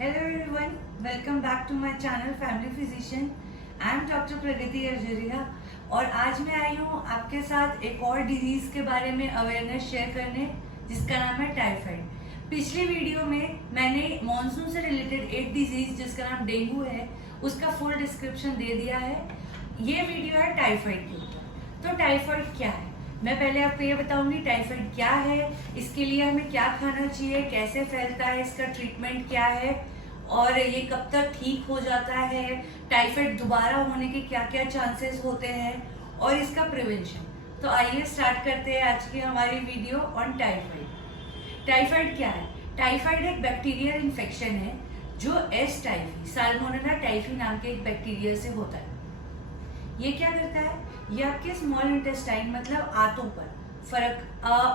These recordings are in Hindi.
Hello everyone, welcome back to my channel Family Physician. I am Dr. प्रगति अर्जरिया और आज मैं आई हूँ आपके साथ एक और डिजीज के बारे में अवेयरनेस शेयर करने जिसका नाम है टाइफाइड। पिछली वीडियो में मैंने मॉनसून से रिलेटेड एक डिजीज जिसका नाम डेंगू है उसका फुल डिस्क्रिप्शन दे दिया है। ये वीडियो है टाइफाइड के ऊपर। तो टाइफाइड क्या है, मैं पहले आपको ये बताऊंगी टाइफाइड क्या है, इसके लिए हमें क्या खाना चाहिए, कैसे फैलता है, इसका ट्रीटमेंट क्या है और ये कब तक ठीक हो जाता है, टाइफाइड दोबारा होने के क्या क्या चांसेस होते हैं और इसका प्रिवेंशन। तो आइए स्टार्ट करते हैं आज की हमारी वीडियो ऑन टाइफाइड। टाइफाइड क्या है? टाइफाइड एक बैक्टीरियल इन्फेक्शन है जो एस टाइफी साल्मोनेला टाइफी नाम के एक बैक्टीरिया से होता है। ये क्या करता है? ये आपके स्मॉल इंटेस्टाइन मतलब आंतों पर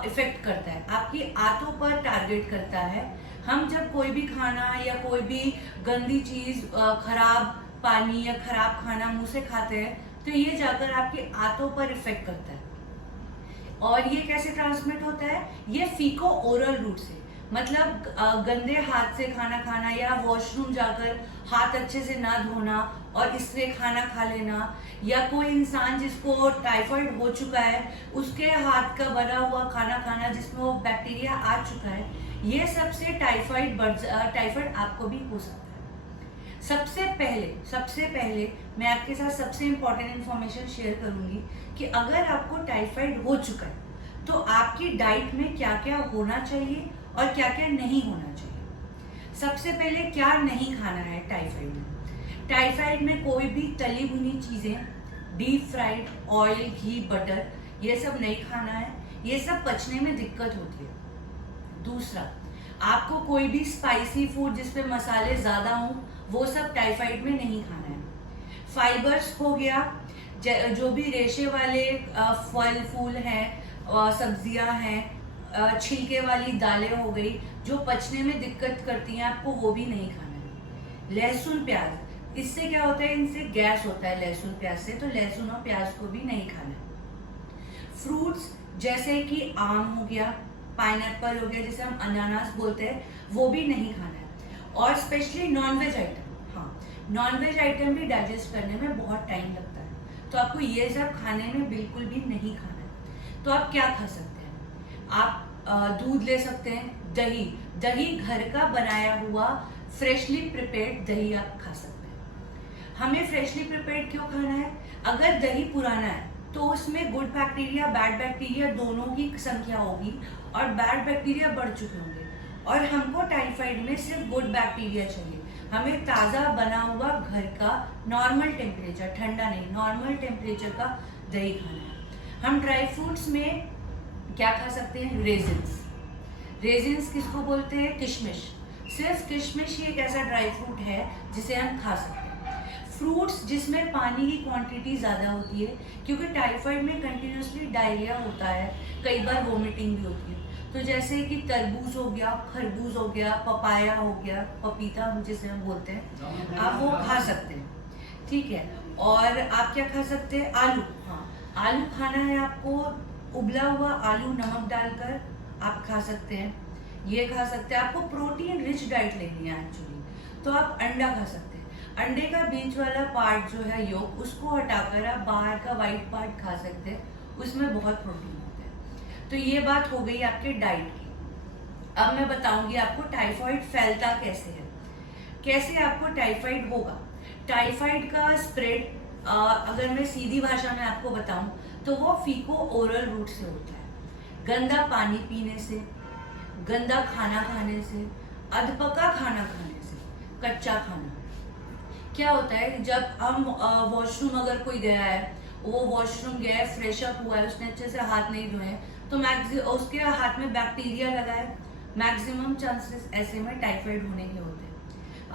इफेक्ट करता है, आपकी आंतों पर टारगेट करता है। हम जब कोई भी खाना या कोई भी गंदी चीज, खराब पानी या खराब खाना मुंह से खाते हैं तो ये जाकर आपकी आंतों पर इफेक्ट करता है। और ये कैसे ट्रांसमिट होता है? ये फीको ओरल रूट से, मतलब गंदे हाथ से खाना खाना या वॉशरूम जाकर हाथ अच्छे से ना धोना और इससे खाना खा लेना, या कोई इंसान जिसको टाइफाइड हो चुका है उसके हाथ का बना हुआ खाना खाना जिसमें वो बैक्टीरिया आ चुका है, ये सबसे टाइफाइड आपको भी हो सकता है। सबसे पहले मैं आपके साथ सबसे इम्पोर्टेंट इंफॉर्मेशन शेयर करूंगी कि अगर आपको टाइफाइड हो चुका है तो आपकी डाइट में क्या क्या होना चाहिए और क्या क्या नहीं होना चाहिए। सबसे पहले क्या नहीं खाना है टाइफाइड में? टाइफाइड में कोई भी तली भुनी चीजें, डीप फ्राइड ऑयल, घी, बटर, ये सब नहीं खाना है, ये सब पचने में दिक्कत होती है। दूसरा, आपको कोई भी स्पाइसी फूड जिसपे मसाले ज्यादा हों वो सब टाइफाइड में नहीं खाना है। फाइबर्स हो गया, जो भी रेशे वाले फल फूल हैं, सब्जियां हैं, छिलके वाली दालें हो गई जो पचने में दिक्कत करती हैं आपको, वो भी नहीं खाना है। लहसुन प्याज, इससे क्या होता है, इनसे गैस होता है लहसुन प्याज से, तो लहसुन और प्याज को भी नहीं खाना है। फ्रूट्स जैसे कि आम हो गया, पाइनएप्पल हो गया जिसे हम अनानास बोलते हैं, वो भी नहीं खाना है। और स्पेशली नॉनवेज आइटम, हाँ नॉनवेज आइटम भी डाइजेस्ट करने में बहुत टाइम लगता है, तो आपको ये सब खाने में बिल्कुल भी नहीं खाना है। तो आप क्या खा सकते हैं? आप दूध ले सकते हैं, दही घर का बनाया हुआ फ्रेशली प्रिपेयर्ड दही आप खा सकते हैं। हमें फ्रेशली प्रिपेयर्ड क्यों खाना है? अगर दही पुराना है तो उसमें गुड बैक्टीरिया बैड बैक्टीरिया दोनों की संख्या होगी और बैड बैक्टीरिया बढ़ चुके होंगे, और हमको टाइफाइड में सिर्फ गुड बैक्टीरिया चाहिए। हमें ताज़ा बना हुआ घर का नॉर्मल टेम्परेचर, ठंडा नहीं, नॉर्मल टेम्परेचर का दही खाना है। हम ड्राई फ्रूट्स में क्या खा सकते हैं? रेजिन्स किसको बोलते हैं? किशमिश। सिर्फ किशमिश ही एक ऐसा ड्राई फ्रूट है जिसे हम खा सकते हैं। फ्रूट्स जिसमें पानी की क्वांटिटी ज़्यादा होती है, क्योंकि टाइफाइड में कंटिन्यूसली डायरिया होता है, कई बार वोमिटिंग भी होती है, तो जैसे कि तरबूज हो गया, खरबूज हो गया, पपाया हो गया, पपीता जिसे हम बोलते हैं, आप वो खा सकते हैं। ठीक है। और आप क्या खा सकते हैं? आलू, हाँ आलू खाना है आपको, उबला हुआ आलू नमक डालकर आप खा सकते हैं, ये खा सकते हैं। आपको प्रोटीन रिच डाइट लेनी है एक्चुअली, तो आप अंडा खा सकते हैं। अंडे का बीच वाला पार्ट जो है योक, उसको हटाकर आप बाहर का वाइट पार्ट खा सकते हैं, उसमें बहुत प्रोटीन होता है। तो ये बात हो गई आपके डाइट की। अब मैं बताऊंगी आपको टाइफाइड फैलता कैसे है, कैसे आपको टाइफाइड होगा। टाइफाइड का स्प्रेड अगर मैं सीधी भाषा में आपको बताऊं तो वो फीको ओरल रूट से होता है। गंदा पानी पीने से, गंदा खाना खाने से, अधपका खाना खाने से, कच्चा खाना। क्या होता है, जब हम वॉशरूम अगर कोई गया है, वो वॉशरूम गया है, फ्रेश अप हुआ है, उसने अच्छे से हाथ नहीं धोए हैं, तो उसके हाथ में बैक्टीरिया लगा है, मैक्सिमम चांसेस ऐसे में टाइफाइड होने के होते हैं।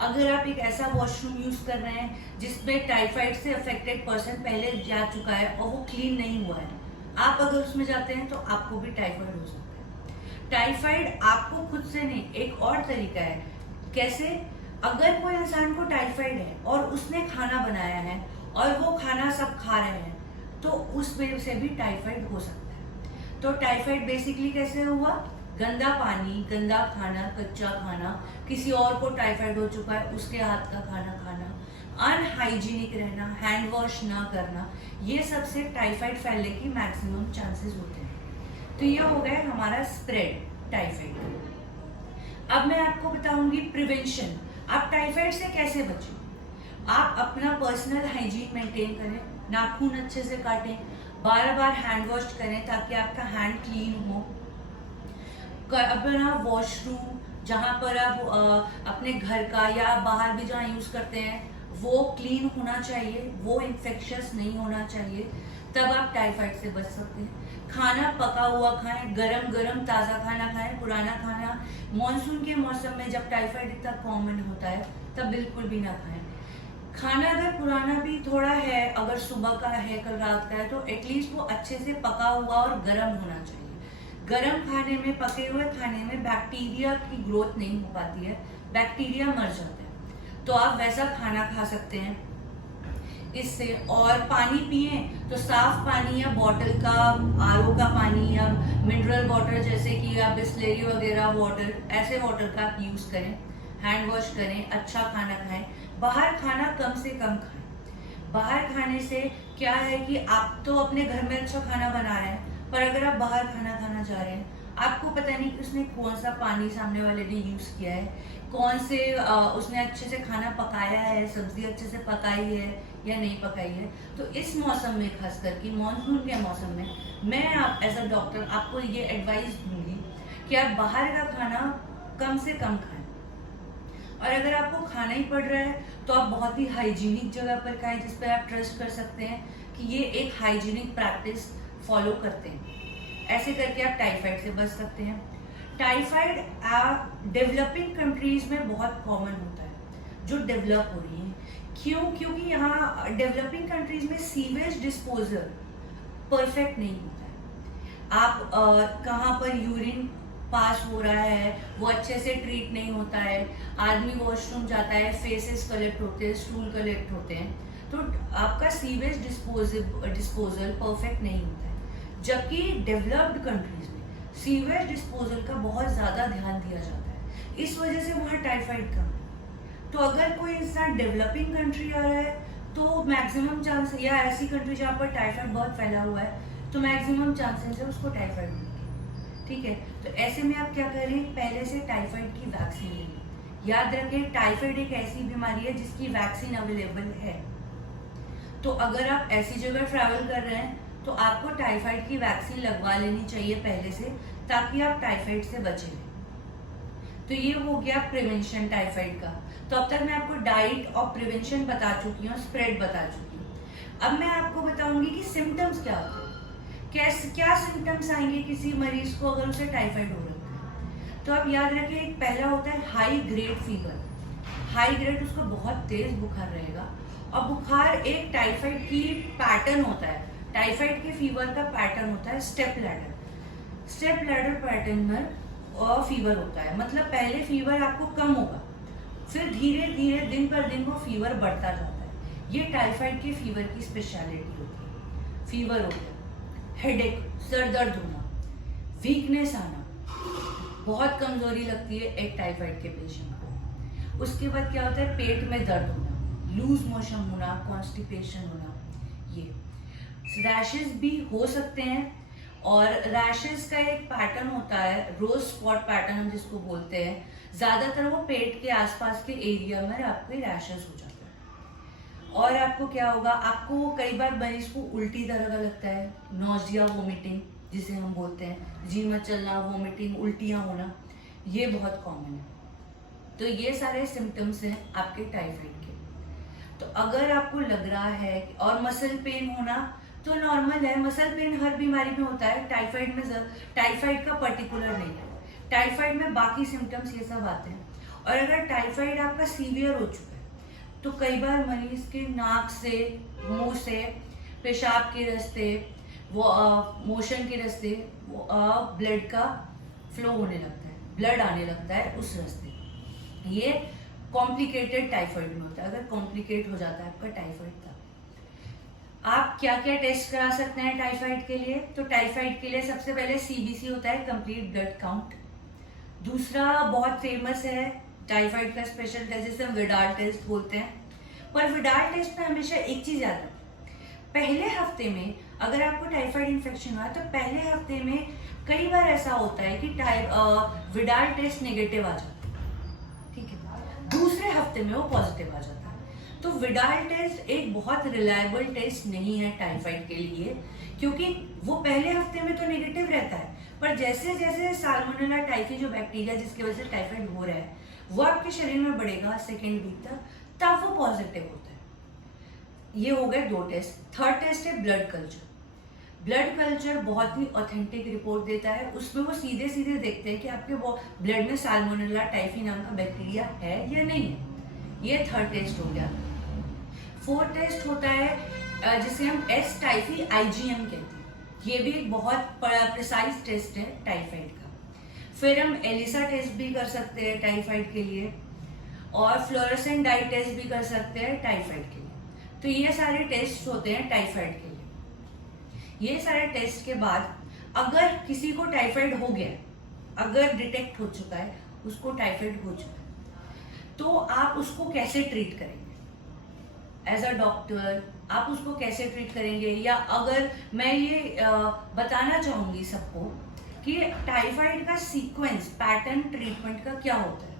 अगर आप एक ऐसा वॉशरूम यूज कर रहे हैं जिसमें टाइफाइड से अफेक्टेड पर्सन पहले जा चुका है और वो क्लीन नहीं हुआ है, आप अगर उसमें जाते हैं तो आपको भी टाइफाइड हो सकता है। टाइफाइड आपको खुद से नहीं, एक और तरीका है कैसे। अगर कोई इंसान को टाइफाइड है और उसने खाना बनाया है और वो खाना सब खा रहे हैं तो उस वजह से भी टाइफाइड हो सकता है। तो टाइफाइड बेसिकली कैसे हुआ? गंदा पानी, गंदा खाना, कच्चा खाना, किसी और को टाइफाइड हो चुका है उसके हाथ का खाना खाना, अनहाइजीनिक रहना, हैंड वॉश ना करना, ये सबसे टाइफाइड फैलने की मैक्सिमम चांसेस होते हैं। तो ये हो गया हमारा स्प्रेड टाइफाइड। अब मैं आपको बताऊंगी प्रिवेंशन, आप टाइफाइड से कैसे बचें। आप अपना पर्सनल हाइजीन मेंटेन करें, नाखून अच्छे से काटें, बार बार हैंड वॉश करें ताकि आपका हैंड क्लीन हो। अपना वॉशरूम जहाँ पर आप अपने घर का या बाहर भी जहाँ यूज करते हैं वो क्लीन होना चाहिए, वो इन्फेक्शियस नहीं होना चाहिए, तब आप टाइफाइड से बच सकते हैं। खाना पका हुआ खाएं, गरम गरम ताज़ा खाना खाएं, पुराना खाना मॉनसून के मौसम में जब टाइफाइड इतना कॉमन होता है तब बिल्कुल भी ना खाएं। खाना अगर पुराना भी थोड़ा है, अगर सुबह का है, कल रात का है, तो एटलीस्ट वो अच्छे से पका हुआ और गर्म होना चाहिए। गर्म खाने में, पके हुए खाने में बैक्टीरिया की ग्रोथ नहीं हो पाती है, बैक्टीरिया मर जाते हैं, तो आप वैसा खाना खा सकते हैं इससे। और पानी पिए तो साफ पानी या बॉटल का, आरओ का पानी या मिनरल वाटर जैसे कि या बिस्लेरी वगैरह वाटर, ऐसे वाटर का आप यूज करें। हैंड वॉश करें, अच्छा खाना खाएं, बाहर खाना कम से कम खाएं। बाहर खाने से क्या है कि आप तो अपने घर में अच्छा खाना बना रहे हैं, पर अगर आप बाहर खाना खाना जा रहे हैं, आपको पता नहीं कि उसने कौन सा पानी सामने वाले ने यूज किया है, कौन से उसने अच्छे से खाना पकाया है, सब्जी अच्छे से पकाई है या नहीं पकाई है। तो इस मौसम में, खास करके मानसून के मौसम में, मैं आप एज अ डॉक्टर आपको ये एडवाइस दूंगी कि आप बाहर का खाना कम से कम खाएं। और अगर आपको खाना ही पड़ रहा है तो आप बहुत ही हाइजीनिक जगह पर खाएं जिस पर आप ट्रस्ट कर सकते हैं कि ये एक हाइजीनिक प्रैक्टिस फॉलो करते हैं। ऐसे करके आप टाइफाइड से बच सकते हैं। टाइफाइड डेवलपिंग कंट्रीज में बहुत कॉमन होता है, जो डेवलप हो रही हैं। क्यों? क्योंकि यहाँ डेवलपिंग कंट्रीज में सीवेज डिस्पोजल परफेक्ट नहीं होता है। आप कहाँ पर यूरिन पास हो रहा है वो अच्छे से ट्रीट नहीं होता है, आदमी वॉशरूम जाता है, फेसेस कलेक्ट होते हैं, स्टूल कलेक्ट होते हैं, तो आपका सीवेज डिस्पोजल परफेक्ट नहीं होता है। जबकि डेवलप्ड कंट्रीज में सीवेज डिस्पोजल का बहुत ज़्यादा ध्यान दिया जाता है, इस वजह से वहाँ टाइफाइड कम है। तो अगर कोई इंसान डेवलपिंग कंट्री आ रहा है तो मैक्सिमम चांस, या ऐसी कंट्री जहाँ पर टाइफाइड बहुत फैला हुआ है, तो मैक्सिमम चांसेस है उसको टाइफाइड होने के। ठीक है, तो ऐसे में आप क्या करें, पहले से टाइफाइड की वैक्सीन ले लें। याद रखें, टाइफाइड एक ऐसी बीमारी है जिसकी वैक्सीन अवेलेबल है। तो अगर आप ऐसी जगह ट्रैवल कर रहे हैं तो आपको टाइफाइड की वैक्सीन लगवा लेनी चाहिए पहले से, ताकि आप टाइफाइड से बचें। तो ये हो गया प्रिवेंशन टाइफाइड का। तो अब तक मैं आपको डाइट और प्रिवेंशन बता चुकी हूँ, स्प्रेड बता चुकी हूँ। अब मैं आपको बताऊंगी कि सिम्टम्स क्या होते हैं, क्या सिम्टम्स आएंगे किसी मरीज को अगर उसे टाइफाइड हो रहा है। तो आप याद रखिए, एक पहला होता है high grade fever. High grade, उसको बहुत तेज बुखार रहेगा, और बुखार एक टाइफाइड की पैटर्न होता है। टाइफाइड के फीवर का पैटर्न होता है स्टेप लैडर पैटर्न में और फीवर होता है। मतलब पहले फीवर आपको कम होगा, फिर धीरे धीरे दिन पर दिन वो फीवर बढ़ता जाता है। ये टाइफाइड के फीवर की स्पेशलिटी होती है। फीवर हो गया, हेडेक, सर दर्द होना, वीकनेस आना, बहुत कमजोरी लगती है एक टाइफाइड के पेशेंट को। उसके बाद क्या होता है, पेट में दर्द होना, लूज मोशन होना, कॉन्स्टिपेशन होना। ये रैशेस भी हो सकते हैं, और रैशेस का एक पैटर्न होता है, रोज स्पॉट पैटर्न हम जिसको बोलते हैं। ज्यादातर वो पेट के आसपास के एरिया में आपके रैशेस हो जाते हैं। और आपको क्या होगा, आपको कई बार मरीज को उल्टी तरह का लगता है, नोजिया, वोमिटिंग जिसे हम बोलते हैं, जी में चलना, वोमिटिंग, उल्टियां होना, ये बहुत कॉमन है। तो ये सारे सिम्टम्स हैं आपके टाइफाइड के। तो अगर आपको लग रहा है, और मसल पेन होना तो नॉर्मल है, मसल पेन हर बीमारी में होता है, टाइफाइड में, टाइफाइड का पर्टिकुलर नहीं है। टाइफाइड में बाकी सिम्टम्स ये सब आते हैं। और अगर टाइफाइड आपका सीवियर हो चुका है तो कई बार मरीज के नाक से, मुंह से, पेशाब के रास्ते, वो मोशन के रास्ते ब्लड का फ्लो होने लगता है, ब्लड आने लगता है उस रास्ते। ये कॉम्प्लिकेटेड टाइफाइड में होता है। अगर कॉम्प्लिकेट हो जाता है आपका टाइफाइड का, आप क्या क्या टेस्ट करा सकते हैं टाइफाइड के लिए। तो टाइफाइड के लिए सबसे पहले सीबीसी होता है, कंप्लीट ब्लड काउंट। दूसरा बहुत फेमस है टाइफाइड का स्पेशल टेस्ट, जिसे हम विडाल टेस्ट बोलते हैं। पर विडाल टेस्ट में हमेशा एक चीज याद रखें, पहले हफ्ते में अगर आपको टाइफाइड इन्फेक्शन हुआ तो पहले हफ्ते में कई बार ऐसा होता है कि विडाल टेस्ट नेगेटिव आ जाता है, ठीक है, दूसरे हफ्ते में वो पॉजिटिव आ जाता है। तो विडाल टेस्ट एक बहुत रिलायबल टेस्ट नहीं है टाइफाइड के लिए, क्योंकि वो पहले हफ्ते में तो नेगेटिव रहता है, पर जैसे जैसे साल्मोनेला टाइफी जो बैक्टीरिया जिसकी वजह से टाइफाइड हो रहा है वो आपके शरीर में बढ़ेगा सेकेंड वीक तक, तब वो पॉजिटिव होता है। ये हो गए 2 टेस्ट। थर्ड टेस्ट है ब्लड कल्चर। ब्लड कल्चर बहुत ही ऑथेंटिक रिपोर्ट देता है, उसमें वो सीधे सीधे देखते हैं कि आपके वो ब्लड में साल्मोनेला टाइफी नाम का बैक्टीरिया है या नहीं है। ये थर्ड टेस्ट हो गया। फोर्थ टेस्ट होता है जिसे हम एस टाइफी IgM कहते हैं। ये भी एक बहुत प्रिसाइज टेस्ट है टाइफाइड का। फिर हम एलिसा टेस्ट भी कर सकते हैं टाइफाइड के लिए, और फ्लोरेसेंट डाई टेस्ट भी कर सकते हैं टाइफाइड के लिए। तो ये सारे टेस्ट होते हैं टाइफाइड के लिए। ये सारे टेस्ट के बाद अगर किसी को टाइफाइड हो गया, अगर डिटेक्ट हो चुका है, उसको टाइफाइड हो चुका है, तो आप उसको कैसे ट्रीट करेंगे एज अ डॉक्टर, आप उसको कैसे ट्रीट करेंगे? या अगर मैं ये बताना चाहूंगी सबको कि टाइफाइड का सीक्वेंस पैटर्न ट्रीटमेंट का क्या होता है।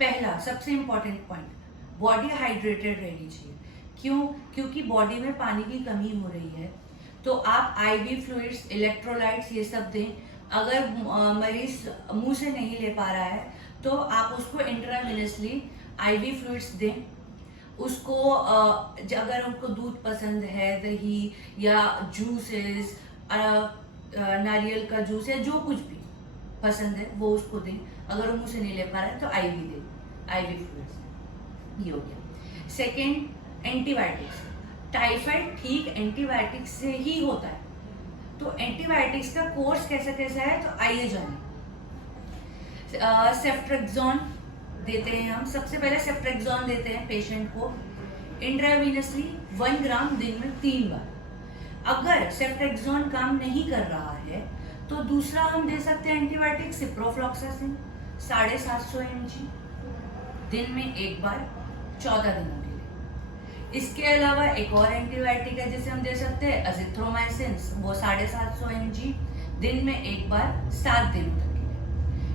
पहला सबसे इंपॉर्टेंट पॉइंट, बॉडी हाइड्रेटेड रहनी चाहिए। क्यों? क्योंकि बॉडी में पानी की कमी हो रही है, तो आप IV फ्लूइड्स, इलेक्ट्रोलाइट्स ये सब दें। अगर मरीज मुंह से नहीं ले पा रहा है तो आप उसको इंट्रावेनसली IV फ्लूइड्स दें। उसको अगर उनको दूध पसंद है, दही या जूसेस, नारियल का जूस या जो कुछ भी पसंद है वो उसको दें। अगर वो मुंह से नहीं ले पा रहा है तो IV दें, IV फ्लूइड्स। ये हो गया। Second, antibiotics. टाइफाइड ठीक एंटीबायोटिक्स से ही होता है, तो एंटीबायोटिक्स का कोर्स कैसा कैसा है तो आइए जानें। सेफ्ट्रेक्सोन देते हैं हम। सबसे पहले सेफ्ट्रेक्सोन देते हैं पेशेंट को इंट्रावीनसली 1 ग्राम दिन में 3 बार। अगर सेफ्ट्रेक्सोन काम नहीं कर रहा है तो दूसरा हम दे सकते हैं एंटीबायोटिक सिप्रोफ्लॉक्सासिन 750 mg दिन में 1 बार 14 दिनों के लिए। इसके अलावा एक और एंटीबायोटिक है जिसे हम दे सकते हैं अजिथ्रोमाइसिन, वो 750 mg दिन में 1 बार 7 दिनों तक के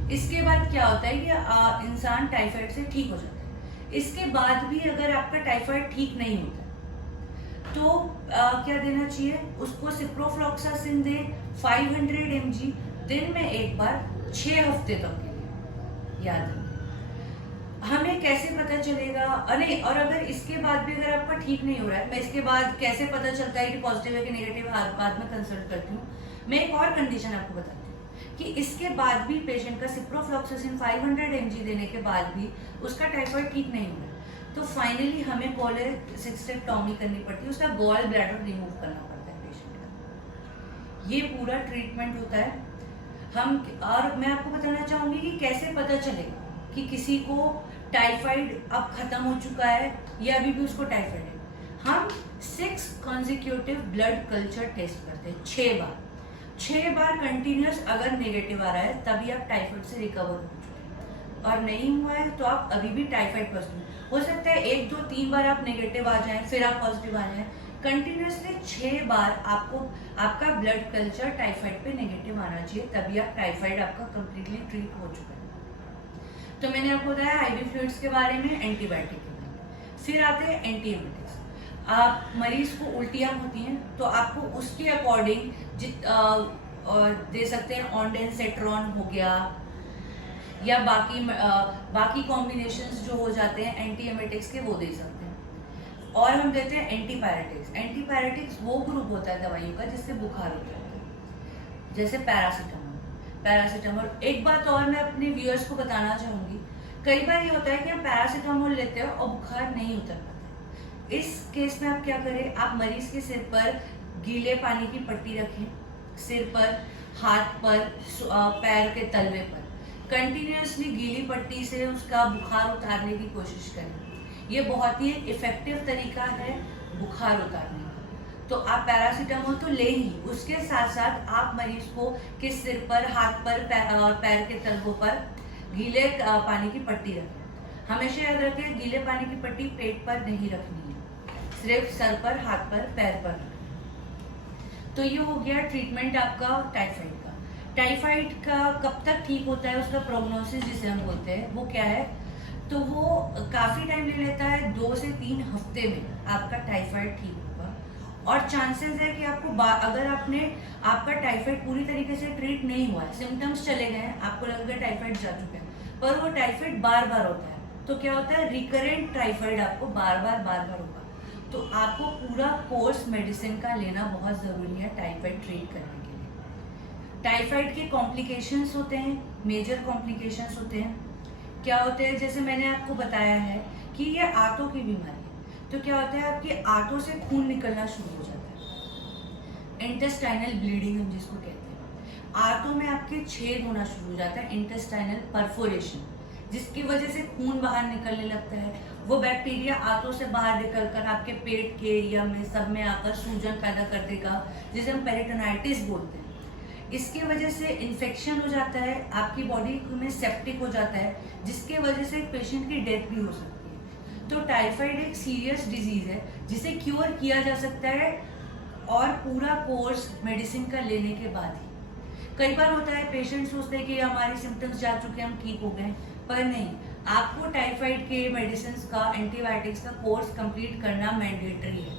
लिए। इसके बाद क्या होता है कि इंसान टाइफाइड से ठीक हो जाता है। इसके बाद भी अगर आपका टाइफाइड ठीक नहीं होता तो क्या देना चाहिए? उसको सिप्रोफ्लॉक्सासिन दे 500 mg दिन में 1 बार 6 हफ्ते तक के लिए। याद रखें। हमें कैसे पता चलेगा? अरे, और अगर इसके बाद भी अगर आपका ठीक नहीं हो रहा है, मैं इसके बाद कैसे पता चलता है कि पॉजिटिव है कि नेगेटिव, बाद में कंसल्ट करती हूँ। मैं एक और कंडीशन आपको बताती हूँ कि इसके बाद भी पेशेंट का सिप्रोफ्लॉक्सासिन 500 mg देने के बाद भी उसका टाइफाइड ठीक नहीं हो रहा है, तो फाइनली हमें कोलेसिस्टेक्टोमी करनी पड़ती है, उसका गॉल ब्लैडर रिमूव करना पड़ता है पेशेंट का। ये पूरा ट्रीटमेंट होता है। और मैं आपको बताना चाहूंगी कि कैसे पता चलेगा कि किसी को टाइफाइड अब खत्म हो चुका है या अभी भी उसको टाइफाइड है। हम 6 कॉन्जिक्यूटिव ब्लड कल्चर टेस्ट करते हैं 6 बार कंटिन्यूस। अगर नेगेटिव आ रहा है तभी आप टाइफाइड से रिकवर हो चुके हैं, और नहीं हुआ है तो आप अभी भी टाइफाइड पॉजिटिव हो सकता है। 1, 2, 3 बार आप नेगेटिव आ जाएं, फिर आप पॉजिटिव आ जाएं। कंटिन्यूसली 6 बार आपको आपका ब्लड कल्चर टाइफाइड पे नेगेटिव आना चाहिए, तभी आप टाइफाइड आपका कंप्लीटली ट्रीट हो चुका है। तो मैंने आपको बताया IV फ्लूइड्स के बारे में, एंटीबायोटिक के बारे में। फिर आते हैं एंटीएमेटिक्स। आप मरीज को उल्टियाँ होती हैं तो आपको उसके अकॉर्डिंग दे सकते हैं। ऑन्डेंसेट्रॉन हो गया या बाकी कॉम्बिनेशंस जो हो जाते हैं एंटीएमेटिक्स के, वो दे सकते हैं। और हम देते हैं एंटीपायरेटिक्स। एंटीपायरेटिक्स वो ग्रुप होता है दवाइयों का जिससे बुखार हो जाता है, जैसे पैरासीटामोल। एक बात और मैं अपने व्यूअर्स को बताना चाहूंगी, कई बार ये होता है कि हम पैरासीटामोल लेते हैं और बुखार नहीं उतर पाता। इस केस में आप क्या करें? आप मरीज के सिर पर गीले पानी की पट्टी रखें, सिर पर, हाथ पर, पैर के तलवे पर कंटिन्यूसली गीली पट्टी से उसका बुखार उतारने की कोशिश करें। ये बहुत ही इफेक्टिव तरीका है बुखार उतारने का। तो आप पैरासीटामोल तो ले ही, उसके साथ साथ आप मरीज को के सिर पर, हाथ पर, पैर के तलवों पर गीले पानी की पट्टी रखें। हमेशा याद रखें, गीले पानी की पट्टी पेट पर नहीं रखनी है, सिर्फ सर पर, हाथ पर, पैर पर। तो ये हो गया ट्रीटमेंट आपका टाइफाइड का। टाइफाइड का कब तक ठीक होता है, उसका प्रोग्नोसिस जिसे हम बोलते हैं वो क्या है, तो वो काफी टाइम ले लेता है, 2 से 3 हफ्ते में आपका टाइफाइड ठीक होगा। और चांसेस है कि आपको अगर आपका टाइफाइड पूरी तरीके से ट्रीट नहीं हुआ है, सिम्टम्स चले गए हैं, आपको लगेगा टाइफाइड जा चुका है, पर वो टाइफाइड बार बार होता है, तो क्या होता है, रिकरेंट टाइफाइड आपको बार बार होगा। तो आपको पूरा कोर्स मेडिसिन का लेना बहुत जरूरी है टाइफाइड ट्रीट करने के लिए। टाइफाइड के कॉम्प्लिकेशंस होते हैं, मेजर कॉम्प्लिकेशंस होते हैं। क्या होते हैं, जैसे मैंने आपको बताया है कि ये आंतों की बीमारी है, तो क्या होता है, आपके आंतों से खून निकलना शुरू हो जाता है, इंटेस्टाइनल ब्लीडिंग हम जिसको कहते हैं। आंतों में आपके छेद होना शुरू हो जाता है, इंटेस्टाइनल परफोरेशन, जिसकी वजह से खून बाहर निकलने लगता है। वो बैक्टीरिया आंतों से बाहर निकलकर आपके पेट के या में सब में आकर सूजन पैदा कर देगा, जिसे हम पेरिटोनाइटिस बोलते हैं। इसकी वजह से इन्फेक्शन हो जाता है, आपकी बॉडी में सेप्टिक हो जाता है, जिसके वजह से पेशेंट की डेथ भी हो सकती है। तो टाइफाइड एक सीरियस डिजीज है जिसे क्योर किया जा सकता है, और पूरा कोर्स मेडिसिन का लेने के बाद ही। कई बार होता है पेशेंट सोचते हैं कि हमारे सिम्टम्स जा चुके हैं, हम ठीक हो गए, पर नहीं, आपको टाइफाइड के मेडिसिन का, एंटीबायोटिक्स का कोर्स कंप्लीट करना मैंडेटरी है।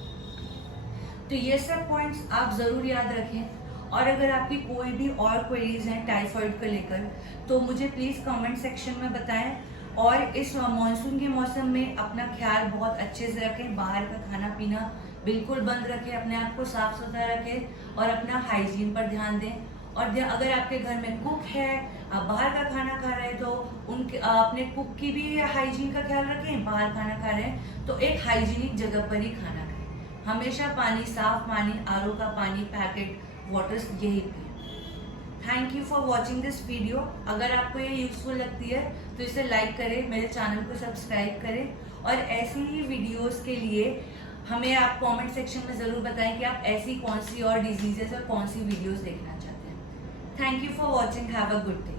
तो ये सब पॉइंट्स आप जरूर याद रखें। और अगर आपकी कोई भी और क्वेरीज हैं टाइफाइड को लेकर, तो मुझे प्लीज़ कमेंट सेक्शन में बताएं। और इस मानसून के मौसम में अपना ख्याल बहुत अच्छे से रखें, बाहर का खाना पीना बिल्कुल बंद रखें, अपने आप को साफ सुथरा रखें और अपना हाइजीन पर ध्यान दें। और अगर आपके घर में कुक है, आप बाहर का खाना खा रहे हैं, तो उनके अपने कुक की भी हाइजीन का ख्याल रखें। बाहर खाना खा रहे हैं तो एक हाइजीनिक जगह पर ही खाना खाएं। हमेशा पानी, साफ पानी, आरओ का पानी, पैकेट वाटर्स यही पिए। Thank you for watching this video. अगर आपको ये यूजफुल लगती है तो इसे लाइक करें, मेरे चैनल को सब्सक्राइब करें, और ऐसी ही वीडियोस के लिए हमें आप कमेंट सेक्शन में ज़रूर बताएं कि आप ऐसी कौन सी और डिजीजेस और कौन सी वीडियोस देखना चाहते हैं। Thank you for watching, have a good day.